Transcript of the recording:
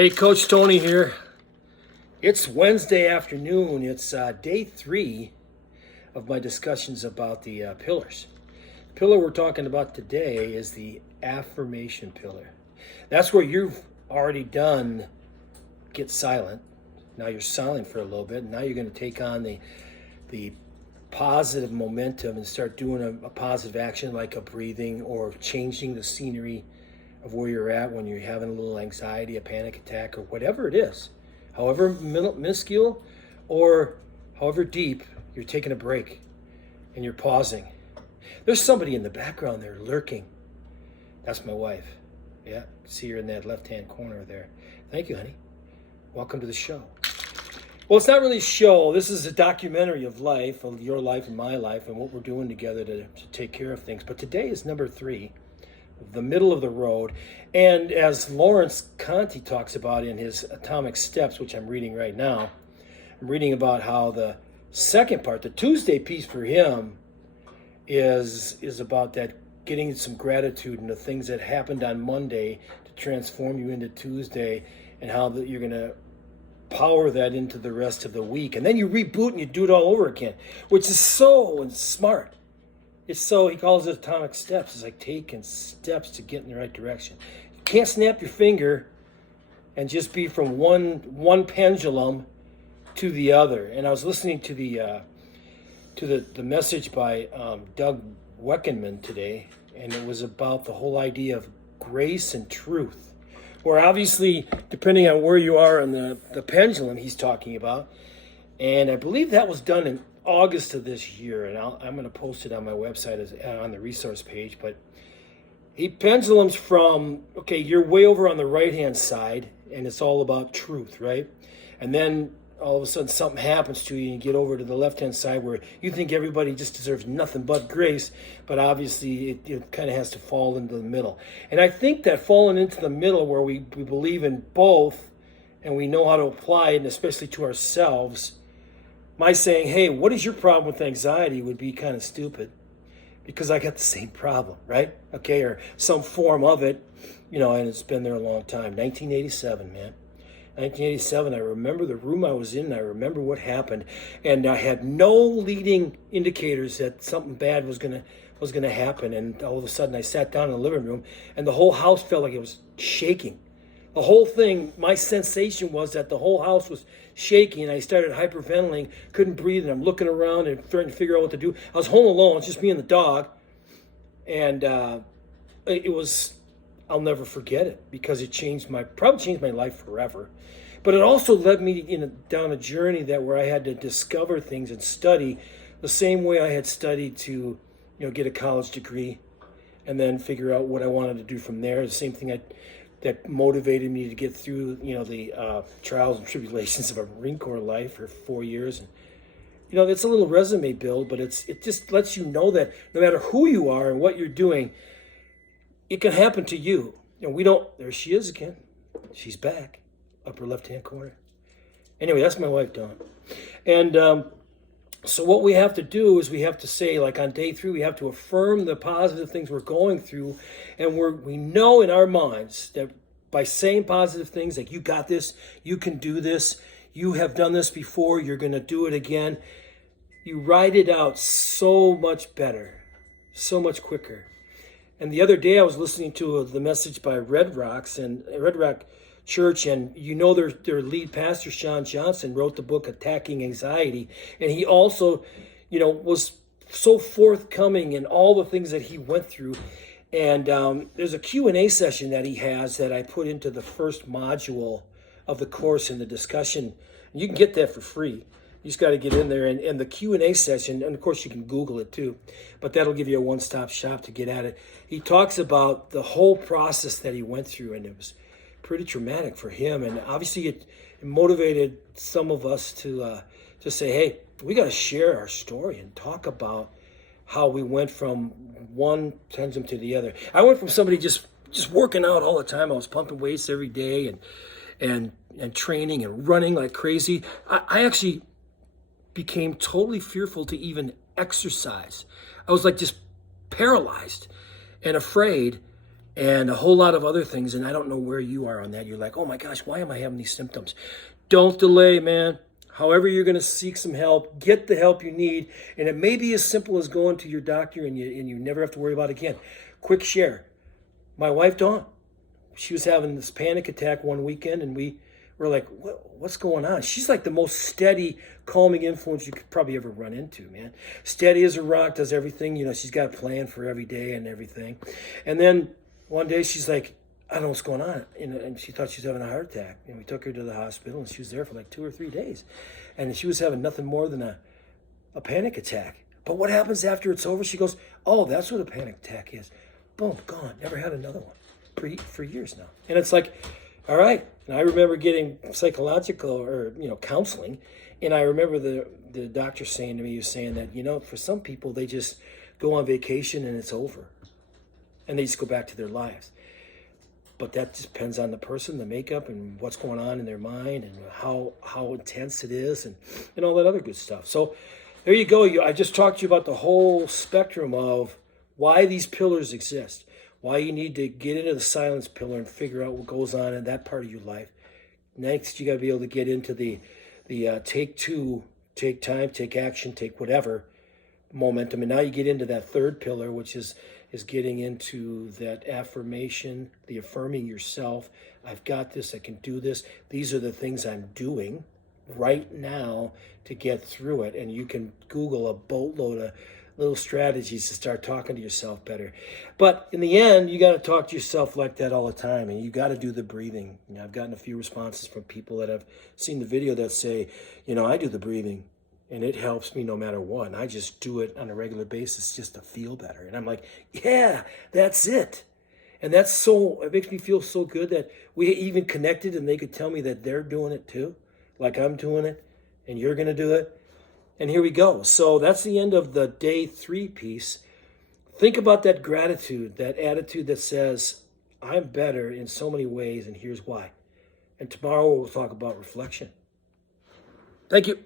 Hey, Coach Tony here. It's Wednesday afternoon. It's day 3 of my discussions about the pillars. The pillar we're talking about today is the Affirmation pillar. That's where you've already done get silent. Now you're silent for a little bit. And now you're going to take on the positive momentum and start doing a positive action like a breathing or changing the scenery of where you're at when you're having a little anxiety, a panic attack, or whatever it is. However minuscule or however deep, you're taking a break and you're pausing. There's somebody in the background there lurking. That's my wife. Yeah, see her in that left-hand corner there. Thank you, honey. Welcome to the show. Well, it's not really a show. This is a documentary of life, of your life and my life, and what we're doing together to take care of things. But today is number 3. The middle of the road. And as Lawrence Conti talks about in his Atomic Steps, which I'm reading right now, I'm reading about how the second part, the Tuesday piece for him, is about that getting some gratitude and the things that happened on Monday to transform you into Tuesday, and how that you're going to power that into the rest of the week. And then you reboot and you do it all over again, which is so smart. It's so, he calls it atomic steps. It's like taking steps to get in the right direction. You can't snap your finger and just be from one pendulum to the other. And I was listening to the message by Doug Weckenman today, and it was about the whole idea of grace and truth. Where obviously, depending on where you are on the pendulum he's talking about, and I believe that was done in August of this year, and I'm going to post it on my website on the resource page, but he pendulums from, okay, you're way over on the right-hand side, and it's all about truth, right? And then all of a sudden something happens to you, and you get over to the left-hand side where you think everybody just deserves nothing but grace, but obviously it kind of has to fall into the middle. And I think that falling into the middle where we believe in both, and we know how to apply it, and especially to ourselves, my saying, hey, what is your problem with anxiety would be kind of stupid, because I got the same problem, right? Okay, or some form of it, and it's been there a long time. 1987, man. 1987, I remember the room I was in, I remember what happened, and I had no leading indicators that something bad was gonna happen, and all of a sudden I sat down in the living room, and the whole house felt like it was shaking. The whole thing, my sensation was that the whole house was shaking, and I started hyperventilating, couldn't breathe, and I'm looking around and trying to figure out what to do. I was home alone, it's just me and the dog, and it was, I'll never forget it, because it probably changed my life forever. But it also led me down a journey where I had to discover things and study the same way I had studied to, get a college degree, and then figure out what I wanted to do from there. The same thing that motivated me to get through, the trials and tribulations of a Marine Corps life for 4 years. And, it's a little resume build, but it just lets you know that no matter who you are and what you're doing, it can happen to you. And there she is again. She's back, upper left-hand corner. Anyway, that's my wife, Dawn. And so what we have to do is we have to say, like on day 3, we have to affirm the positive things we're going through. And we know in our minds that by saying positive things like, you got this, you can do this, you have done this before, you're going to do it again, you ride it out so much better, so much quicker. And the other day I was listening to the message by Red Rock Church, and their lead pastor, Sean Johnson, wrote the book Attacking Anxiety, and he also, was so forthcoming in all the things that he went through. And there's a Q&A session that he has that I put into the first module of the course in the discussion. You can get that for free. You just got to get in there, and the Q&A session, and of course you can Google it too, but that'll give you a one-stop shop to get at it. He talks about the whole process that he went through, and it was pretty traumatic for him, and obviously it motivated some of us to say, hey, we got to share our story and talk about how we went from one pendulum to the other. I went from somebody just working out all the time. I was pumping weights every day and training and running like crazy. I actually became totally fearful to even exercise. I was like just paralyzed and afraid and a whole lot of other things. And I don't know where you are on that. You're like, oh my gosh, why am I having these symptoms? Don't delay, man. However you're going to seek some help, get the help you need. And it may be as simple as going to your doctor and you never have to worry about it again. Quick share. My wife, Dawn, she was having this panic attack one weekend, and we were like, what's going on? She's like the most steady, calming influence you could probably ever run into, man. Steady as a rock, does everything. She's got a plan for every day and everything. And then one day she's like, I don't know what's going on. And she thought she was having a heart attack. And we took her to the hospital, and she was there for like 2 or 3 days. And she was having nothing more than a panic attack. But what happens after it's over? She goes, oh, that's what a panic attack is. Boom, gone. Never had another one for years now. And it's like, all right. And I remember getting psychological or, counseling. And I remember the doctor saying to me, he was saying that, for some people, they just go on vacation and it's over. And they just go back to their lives. But that just depends on the person, the makeup, and what's going on in their mind, and how intense it is, and all that other good stuff. So there you go. I just talked to you about the whole spectrum of why these pillars exist, why you need to get into the silence pillar and figure out what goes on in that part of your life. Next, you got to be able to get into the take two, take time, take action, take whatever momentum. And now you get into that third pillar, which is getting into that affirmation, the affirming yourself. I've got this, I can do this. These are the things I'm doing right now to get through it. And you can Google a boatload of little strategies to start talking to yourself better. But in the end, you got to talk to yourself like that all the time. And you got to do the breathing. I've gotten a few responses from people that have seen the video that say, I do the breathing, and it helps me no matter what. And I just do it on a regular basis just to feel better. And I'm like, yeah, that's it. And it makes me feel so good that we even connected, and they could tell me that they're doing it too, like I'm doing it, and you're going to do it. And here we go. So that's the end of the day 3 piece. Think about that gratitude, that attitude that says, I'm better in so many ways, and here's why. And tomorrow we'll talk about reflection. Thank you.